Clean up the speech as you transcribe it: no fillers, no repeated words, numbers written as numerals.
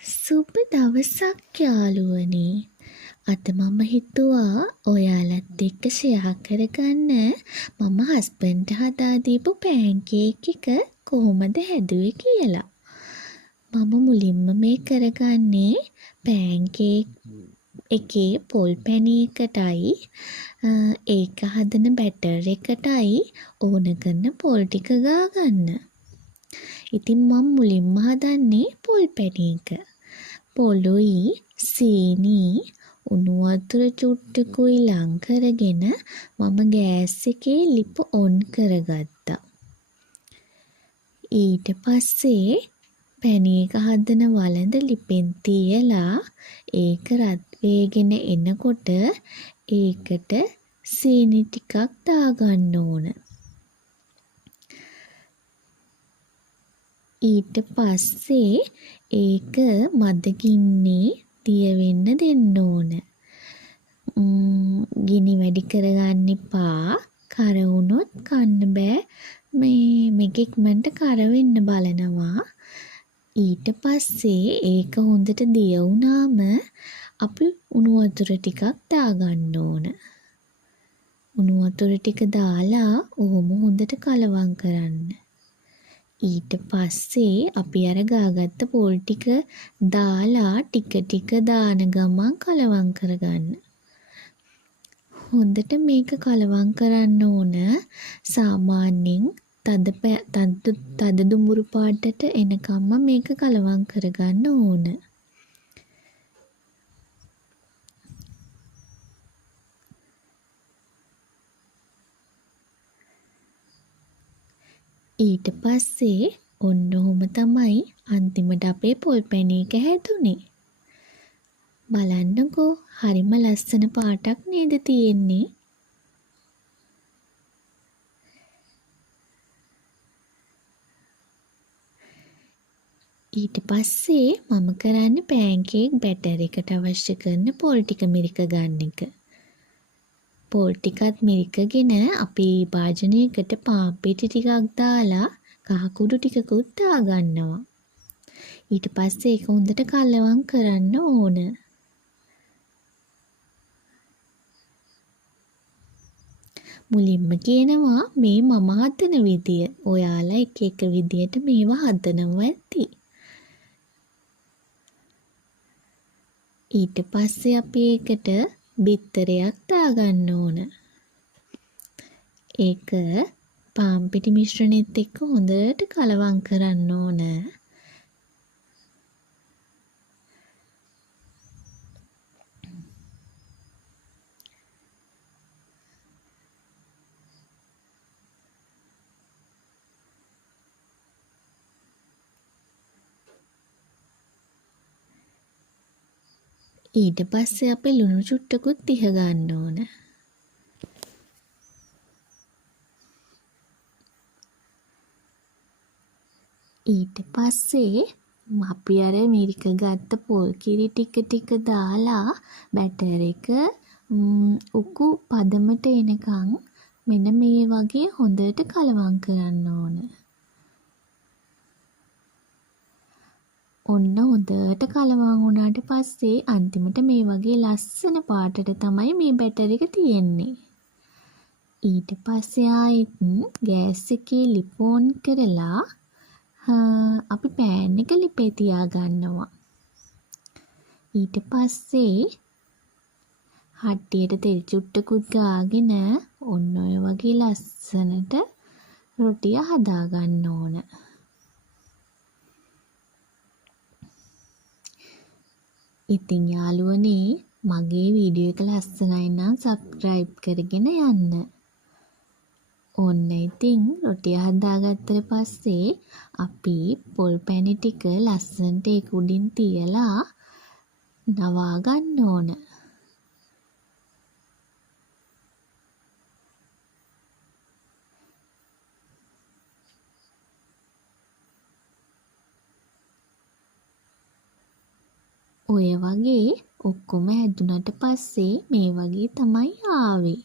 සුබ දවසක් යාළුවනේ. අද මම හිතුවා ඔයාලත් එක්ක ෂෙයා කරගන්න මම හස්බන්ඩ්ට හදා දීපු පෑන්කේක් එක කොහොමද හැදුවේ කියලා. මම මුලින්ම මේ කරගන්නේ පෑන්කේක් එකේ පොල් පැණි එකටයි ඒක හදන බැටර් එකටයි ඕන කරන පොල් ටික ගාගන්න. ඉතින් මම මුලින්ම හදන්නේ පොල් පැණි එක. පොළුයි සීනි උණු වතුර චුට්ටකුයි ලං කරගෙන මම ගෑස් එකේ ලිප ඔන් කරගත්තා. ඊට පස්සේ පැණි එක හදන වළඳ ලිපෙන් තියලා ඒක රත් වේගෙන එනකොට ඒකට සීනි ටිකක් දාගන්න ඕන. ඊට පස්සේ ඒක මද ගින්නේ දිය වෙන්න දෙන්න ඕන. ගිනි වැඩි කරගන්න එපා. කර වුණොත් කන්න බෑ. මේක ඉක්මනට කර වෙන්න බලනවා. ඊට පස්සේ ඒක හොඳට දිය වුණාම අපි උණු වතුර ටිකක් දාගන්න ඕන. උණු වතුර ටික දාලා ඔහොම හොඳට කලවම් කරන්න. ඊට පස්සේ අපි අර ගාගත්ත පොල් ටික දාලා ටික ටික දාන ගමන් කලවම් කරගන්න. හොඳට මේක කලවම් කරන්න ඕන. සාමාන්‍යයෙන් තද දුඹුරු පාටට එනකම්ම මේක කලවම් කරගන්න ඕන. ඊට පස්සේ ඔන්න ඔහොම තමයි අන්තිමට අපේ පොල් පැණි එක හැදුනේ. බලන්නකෝ හරිම ලස්සන පාටක් නේද තියෙන්නේ? ඊට පස්සේ මම කරන්නේ පෑන්කේක් බැටර් එකට අවශ්‍ය කරන පොල් ටික මිරික ගන්න එක. පොල් ටිකත් මිරිකගෙන අපි භාජනයකට පාන් පිටි ටිකක් දාලා කහ කුඩු ටිකකුත් දාගන්නවා. ඊට පස්සේ ඒක හොඳට කලවම් කරන්න ඕන. මුලින්ම කියනවා මේ මම හදන විදිය. ඔයාලා එක එක විදියට මේවා හදනවා ඇති. ඊට පස්සේ අපි ඒකට බිත්තරයක් දාගන්න ඕන. ඒක පාන් පිටි මිශ්‍රණෙත් එක්ක හොඳට කලවම් කරන්න ඕන. ඊට පස්සේ අපි ලුණු චුට්ටකුත් තිහ ගන්න ඕන. ඊට පස්සේ අපි අර මිරික ගත්ත පොල් කිරි ටික දාලා බැටර් එක උකු පදමට එනකන් මෙන්න මේ වගේ හොඳට කලවම් කරන්න ඕන. ඔන්න හොඳට කලවම් වුණාට පස්සේ අන්තිමට මේ වගේ ලස්සන පාටට තමයි මේ බැටර් එක තියෙන්නේ. ඊට පස්සේ ආයෙත් ගෑස් එකේ ලිප ඔන් කරලා අපි පෑන් එක ලිපේ තියාගන්නවා. ඊට පස්සේ හට්ටියට තෙල් චුට්ටකුත් ගාගෙන ඔන්න ඔය වගේ ලස්සනට රොටිය හදාගන්න ඕන. ඉතින් යාළුවනේ මගේ වීඩියෝ එක ලස්සනයි නම් සබ්ස්ක්‍රයිබ් කරගෙන යන්න. ඔන්න ඉතින් රොටිය හදාගත්තට පස්සේ අපි පොල් පැණි ටික ලස්සනට ඒක උඩින් තියලා නවා ගන්න ඕන. ඔය වගේ ඔක්කොම හැදුනට පස්සේ මේ වගේ තමයි ආවේ.